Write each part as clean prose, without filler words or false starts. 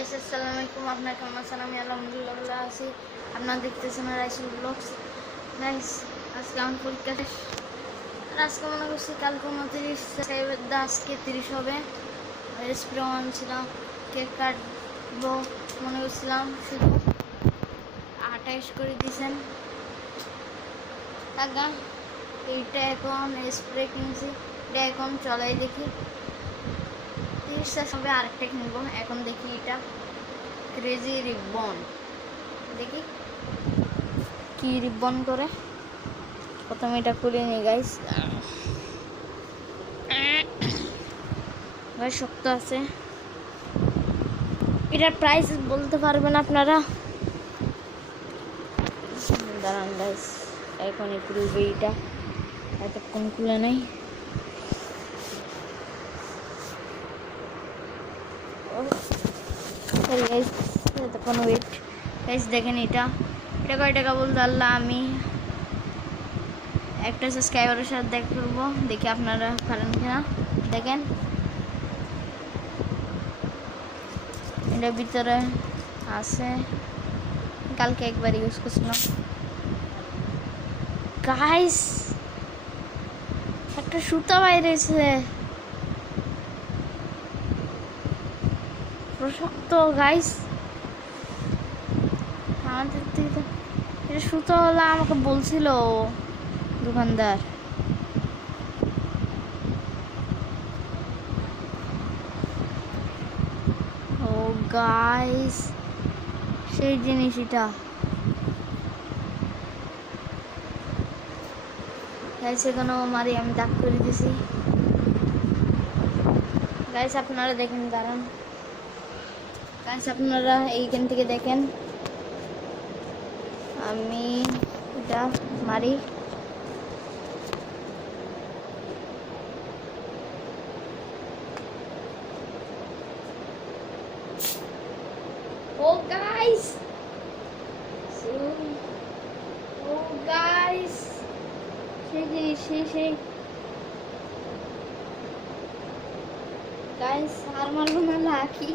Guys আসসালামু আলাইকুম, আপনারা কেমন আছেন? আমি আলহামদুলিল্লাহ ভালো আছি। আপনারা দেখতেছেন রাইসুল ব্লগস। গাইস আজকে আমার পরীক্ষা শেষ, আর আজকে মনে করছি কালকে 29, আজকে 30 হবে। স্প্রে আনছিলাম, কেক কাটবো মনে করছিলাম, শুধু 28 করে দিয়েছেন টাকা। এইটা এখন স্প্রে কিনছি, এটা এখন চলাই দেখি 30 হবে। আরেকটা কিনবো এখন, দেখি এটা ক্রেজি রিবন, দেখি কি রিবন করে। প্রথমে এটা খুলে নি গাইস, ভাই শক্ত আছে। এটার প্রাইস বলতে পারবেন আপনারা? দাঁড়ান গাইস, এখনই খুলবে, এটা এতক্ষণ খুলে নাই। এতক্ষণ ওয়েট গাইস। দেখেন এটা কয় টাকা বলতে আল্লাহ, আমি একটা সাবস্ক্রাইবারের সাথে দেখা করবো, দেখি আপনারা পারেন কিনা। দেখেন এটার ভিতরে আছে, কালকে একবার ইউজ করছিলাম গাইস। একটা সুতা বাইরেছে, প্রশস্ত গাইস। আমাদের থেকে তো এটা সুতো হলো, আমাকে বলছিল দোকানদার। ও গাইস, সেই জিনিস এটা গাইস। এখানেও মারি, আমি দাগ করে দিছি গাইস। আপনারা দেখেন, দাঁড়ান গাইস, আপনারা এইখান থেকে দেখেন, আমি এটা মারি। ও গাইস, ও গাইস, সেই জিনিস, সেই গাইস। আর মারবো না লাকি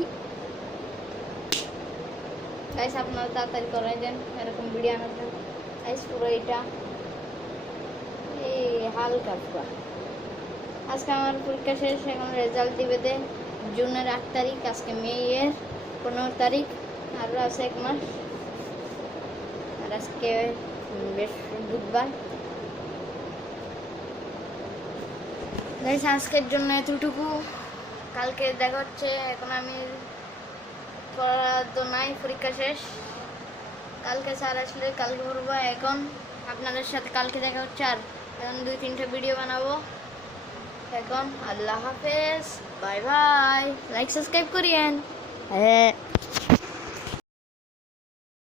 গাইস, আপনারা তাড়াতাড়ি করাই দেন এরকম ভিডিও আনার জন্য গাইস। পুরো এটা এই হালকা পুরো। আজকে আমার পরীক্ষা শেষ, এখন রেজাল্ট দিবে দে জুনের 8 তারিখ, আজকে মেয়ের 15 তারিখ, আরও আছে 1 মাস। আর আজকে বেশ বুধবার গাইস। আজকের জন্য এতটুকু, কালকে দেখা হচ্ছে। এখন আমি পড়া তো নাই, পরীক্ষা শেষ, কালকে স্যার আসলে কালকে পড়বো। এখন আপনাদের সাথে কালকে দেখা হচ্ছে, আর এখন 2-3টা ভিডিও বানাবো। এখন আল্লাহ হাফেজ, বাই বাই। লাইক সাবস্ক্রাইব করিয়েন। হ্যাঁ।